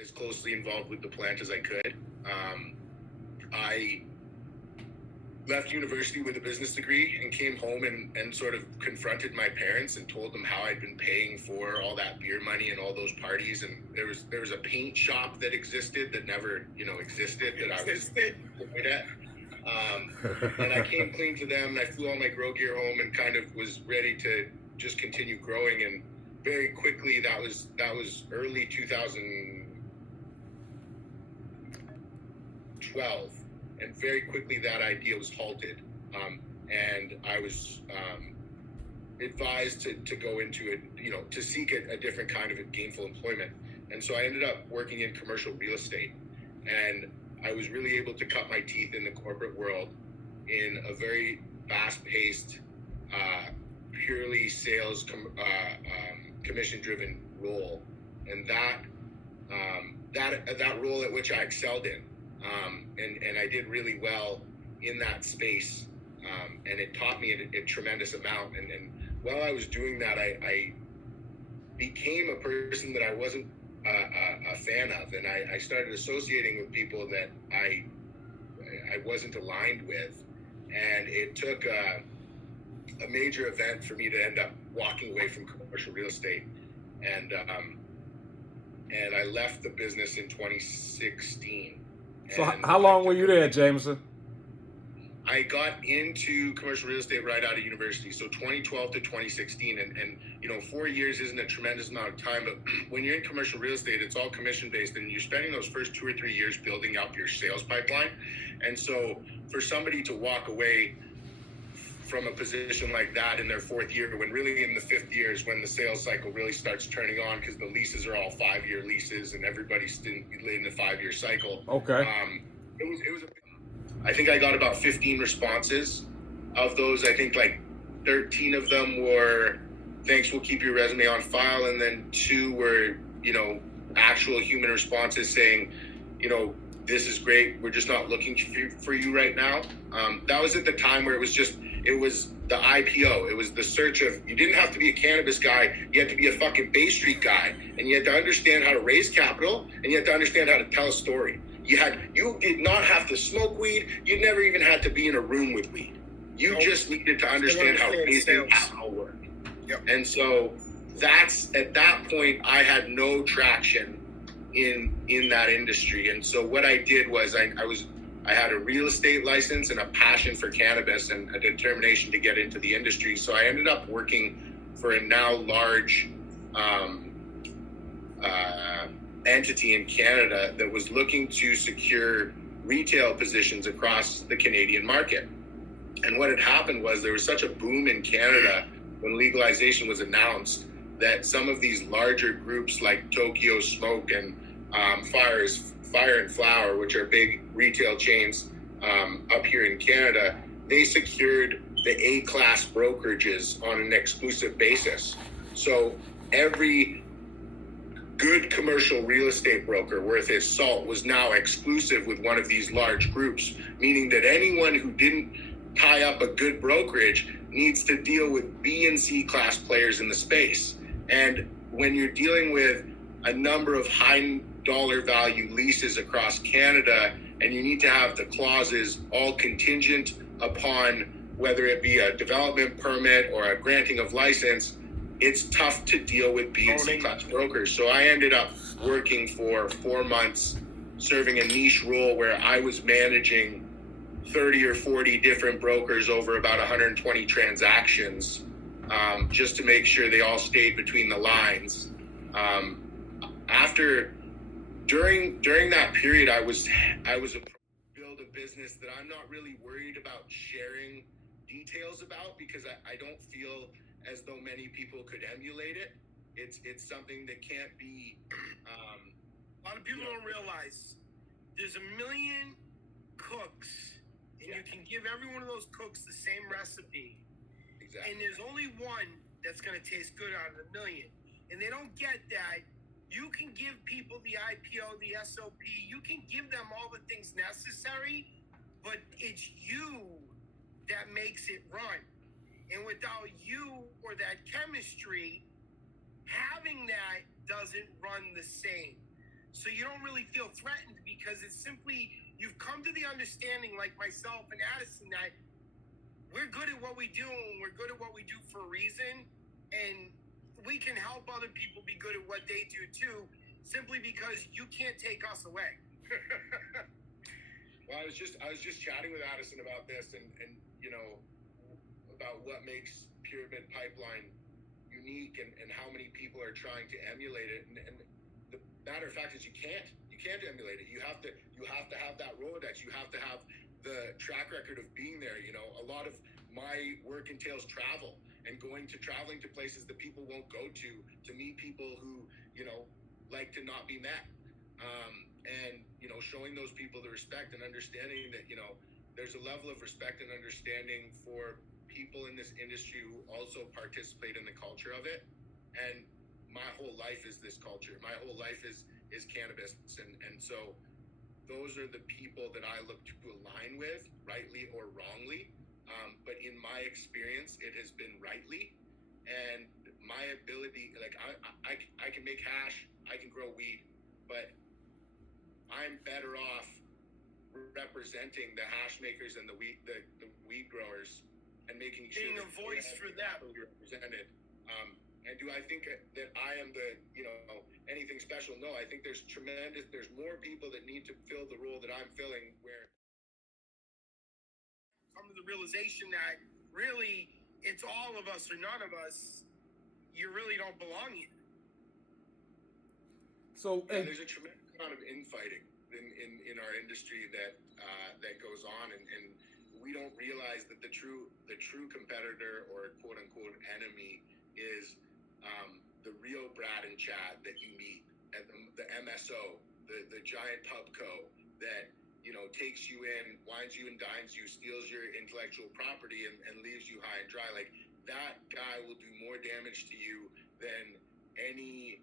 as closely involved with the plant as I could. I left university with a business degree and came home and sort of confronted my parents and told them how I'd been paying for all that beer money and all those parties. And there was a paint shop that existed that never, existed, that I was employed at. And I came clean to them, and I flew all my grow gear home and kind of was ready to just continue growing. And very quickly, that was early 2012. And very quickly, that idea was halted. And I was advised to go into it, to seek a different kind of gainful employment. And so I ended up working in commercial real estate. And I was really able to cut my teeth in the corporate world in a very fast-paced, purely sales, commission-driven role. And that role at which I excelled in. And I did really well in that space, and it taught me a tremendous amount. And while I was doing that, I became a person that I wasn't a fan of, and I started associating with people that I wasn't aligned with, and it took a major event for me to end up walking away from commercial real estate, and I left the business in 2016. So how long were you there, Jameson? I got into commercial real estate right out of university, so 2012 to 2016, and 4 years isn't a tremendous amount of time, but when you're in commercial real estate, it's all commission based, and you're spending those first 2 or 3 years building up your sales pipeline. And so for somebody to walk away from a position like that in their 4th year, when really in the 5th year is when the sales cycle really starts turning on, because the leases are all 5-year leases and everybody's in the 5-year cycle. Okay. It was I think I got about 15 responses. Of those, I think like 13 of them were, thanks, we'll keep your resume on file. And then 2 were, actual human responses saying, this is great, we're just not looking for you right now. That was at the time where it was the IPO. It was the search of, you didn't have to be a cannabis guy, you had to be a fucking Bay Street guy. And you had to understand how to raise capital, and you had to understand how to tell a story. You did not have to smoke weed. You never even had to be in a room with weed. You just needed to understand how raising capital worked. Yep. And so at that point, I had no traction in that industry. And so what I did was I had a real estate license and a passion for cannabis and a determination to get into the industry. So I ended up working for a now large entity in Canada that was looking to secure retail positions across the Canadian market. And what had happened was there was such a boom in Canada when legalization was announced that some of these larger groups like Tokyo Smoke and Fire and Flower, which are big retail chains up here in Canada, they secured the A-class brokerages on an exclusive basis. So every good commercial real estate broker worth his salt was now exclusive with one of these large groups, meaning that anyone who didn't tie up a good brokerage needs to deal with B and C class players in the space. And when you're dealing with a number of high dollar value leases across Canada, and you need to have the clauses all contingent upon whether it be a development permit or a granting of license, it's tough to deal with B and C class brokers. So I ended up working for 4 months, serving a niche role where I was managing 30 or 40 different brokers over about 120 transactions, just to make sure they all stayed between the lines. During that period, I was build a business that I'm not really worried about sharing details about, because I don't feel as though many people could emulate it. It's something that can't be. A lot of people don't realize there's a million cooks, and you can give every one of those cooks the same recipe. Exactly. And there's only one that's going to taste good out of the million. And they don't get that. You can give people the IPO, the SOP, you can give them all the things necessary, but it's you that makes it run. And without you or that chemistry, having that doesn't run the same. So you don't really feel threatened because it's simply, you've come to the understanding, like myself and Addison, that we're good at what we do and we're good at what we do for a reason. And we can help other people be good at what they do too, simply because you can't take us away. Well, I was just chatting with Addison about this and you know, about what makes Pyramid Pipeline unique and how many people are trying to emulate it. And the matter of fact is you can't emulate it. You have to have that Rolodex. You have to have the track record of being there. You know, a lot of my work entails travel and traveling to places that people won't go to meet people who, you know, like to not be met. And, you know, showing those people the respect and understanding that, you know, there's a level of respect and understanding for people in this industry who also participate in the culture of it. And my whole life is this culture. My whole life is cannabis. And so those are the people that I look to align with, rightly or wrongly. But in my experience, it has been rightly. And my ability, like I can make hash, I can grow weed, but I'm better off representing the hash makers and the weed growers and making sure being a voice for them represented. And do I think that I am the, you know, anything special? No, I think there's more people that need to fill the role that I'm filling, where come to the realization that really it's all of us or none of us. You really don't belong here. So there's a tremendous amount of infighting in our industry that goes on, and we don't realize that the true competitor or quote unquote enemy is the real Brad and Chad that you meet at the MSO, the giant pubco that, you know, takes you in, wines you and dines you, steals your intellectual property and leaves you high and dry. Like, that guy will do more damage to you than any,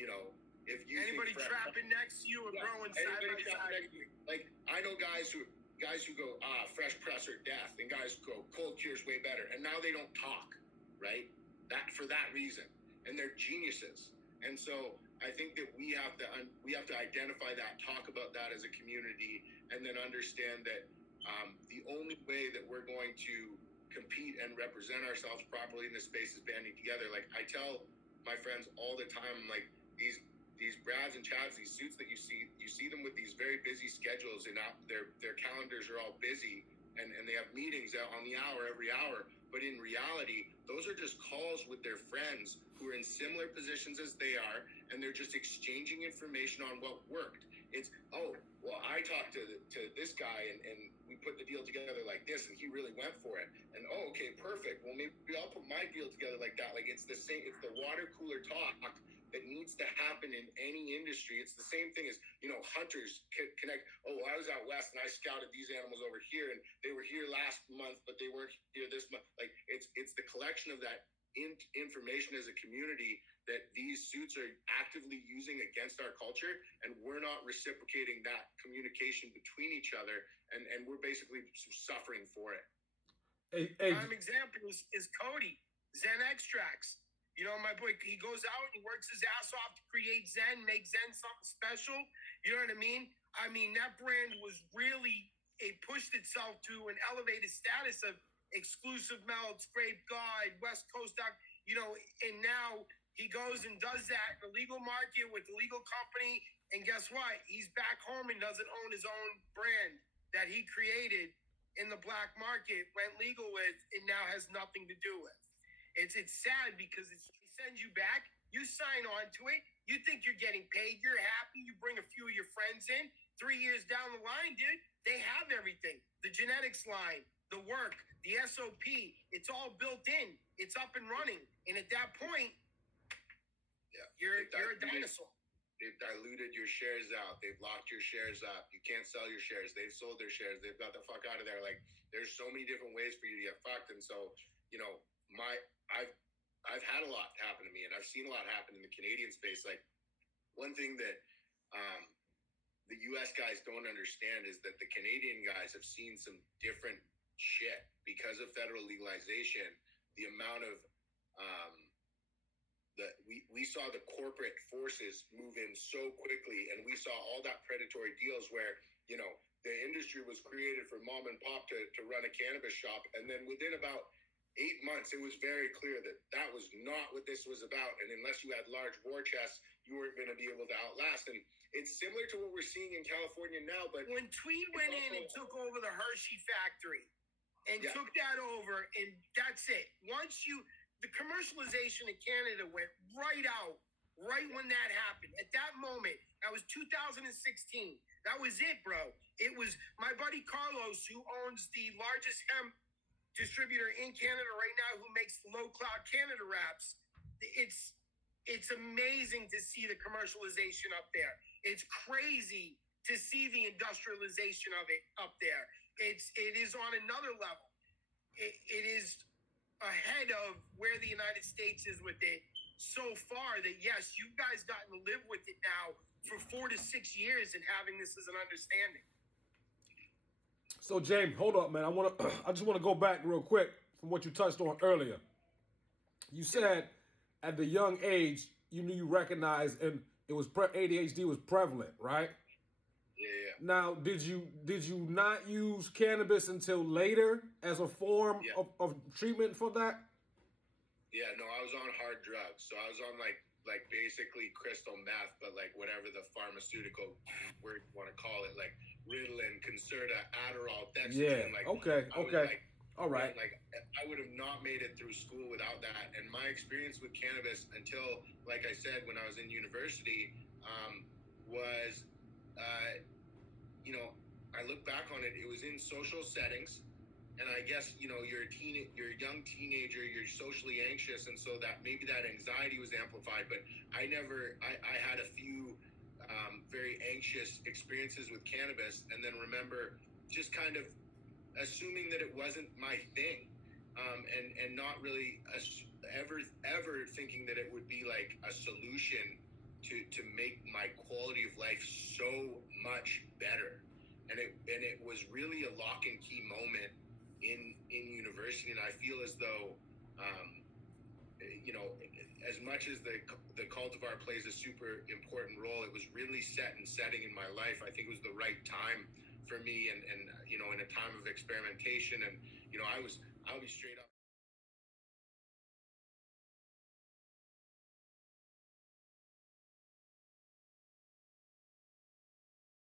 you know, if you anybody trapping next to you or growing side by side. Like, I know guys who go, fresh press or death, and guys who go, cold cure's way better, and now they don't talk, right? That for that reason, and they're geniuses. And so I think that we have to identify that, talk about that as a community, and then understand that the only way that we're going to compete and represent ourselves properly in this space is banding together. Like, I tell my friends all the time, like, these Brads and Chads, these suits that you see them with these very busy schedules, and their calendars are all busy, and they have meetings out on the hour every hour. But in reality, those are just calls with their friends who are in similar positions as they are, and they're just exchanging information on what worked. It's, oh, well, I talked to this guy, and we put the deal together like this, and he really went for it. And, oh, okay, perfect. Well, maybe I'll put my deal together like that. Like, it's the same. It's the water cooler talk that needs to happen in any industry. It's the same thing as, you know, hunters connect. Oh, well, I was out west and I scouted these animals over here, and they were here last month, but they weren't here this month. Like, it's the collection of that information as a community that these suits are actively using against our culture, and we're not reciprocating that communication between each other, and we're basically suffering for it. Prime example is Cody, Zen Extracts. You know, my boy, he goes out and he works his ass off to create Zen, make Zen something special. You know what I mean? I mean, that brand was really, it pushed itself to an elevated status of exclusive melts, Grape God, West Coast, you know, and now he goes and does that in the legal market with the legal company. And guess what? He's back home and doesn't own his own brand that he created in the black market, went legal with, and now has nothing to do with. It's sad because it sends you back. You sign on to it. You think you're getting paid. You're happy. You bring a few of your friends in. 3 years down the line, dude, they have everything. The genetics line, the work, the SOP. It's all built in. It's up and running. And at that point, you're a dinosaur. They've diluted your shares out. They've locked your shares up. You can't sell your shares. They've sold their shares. They've got the fuck out of there. Like, there's so many different ways for you to get fucked. And so, you know, I've had a lot happen to me, and I've seen a lot happen in the Canadian space. Like, one thing that the US guys don't understand is that the Canadian guys have seen some different shit because of federal legalization. The amount of we saw the corporate forces move in so quickly, and we saw all that predatory deals where, you know, the industry was created for mom and pop to run a cannabis shop. And then within about 8 months, it was very clear that that was not what this was about. And unless you had large war chests, you weren't going to be able to outlast. And it's similar to what we're seeing in California now. But when Tweed went in and took over the Hershey factory and took that over, and that's it. Once the commercialization in Canada went right out, right when that happened. At that moment, that was 2016. That was it, bro. It was my buddy Carlos, who owns the largest hemp distributor in Canada right now, who makes Low Cloud Canada wraps. It's amazing to see the commercialization up there. It's crazy to see the industrialization of it up there. It is on another level. It is ahead of where the United States is with it so far that, yes, you guys gotten to live with it now for 4 to 6 years and having this as an understanding. So, James, hold up, man. I just want to go back real quick from what you touched on earlier. You said at the young age you knew you recognized, and it was ADHD was prevalent, right? Yeah. Now, did you not use cannabis until later as a form of treatment for that? Yeah, no, I was on hard drugs. So I was on like basically crystal meth, but like whatever the pharmaceutical word you want to call it, like Ritalin, Concerta, Adderall, Dexedrine. Yeah. Okay. All right. Like I would have not made it through school without that. And my experience with cannabis until, like I said, when I was in university, was, you know, I look back on it, it was in social settings. And I guess, you know, you're a young teenager, you're socially anxious. And so that maybe that anxiety was amplified, but I had a few very anxious experiences with cannabis, and then remember just kind of assuming that it wasn't my thing, and not really ever thinking that it would be like a solution to make my quality of life so much better. And it was really a lock and key moment in university. And I feel as though, you know, as much as the cultivar plays a super important role, it was really setting in my life. I think it was the right time for me, and you know, in a time of experimentation. And you know, I'll be straight up.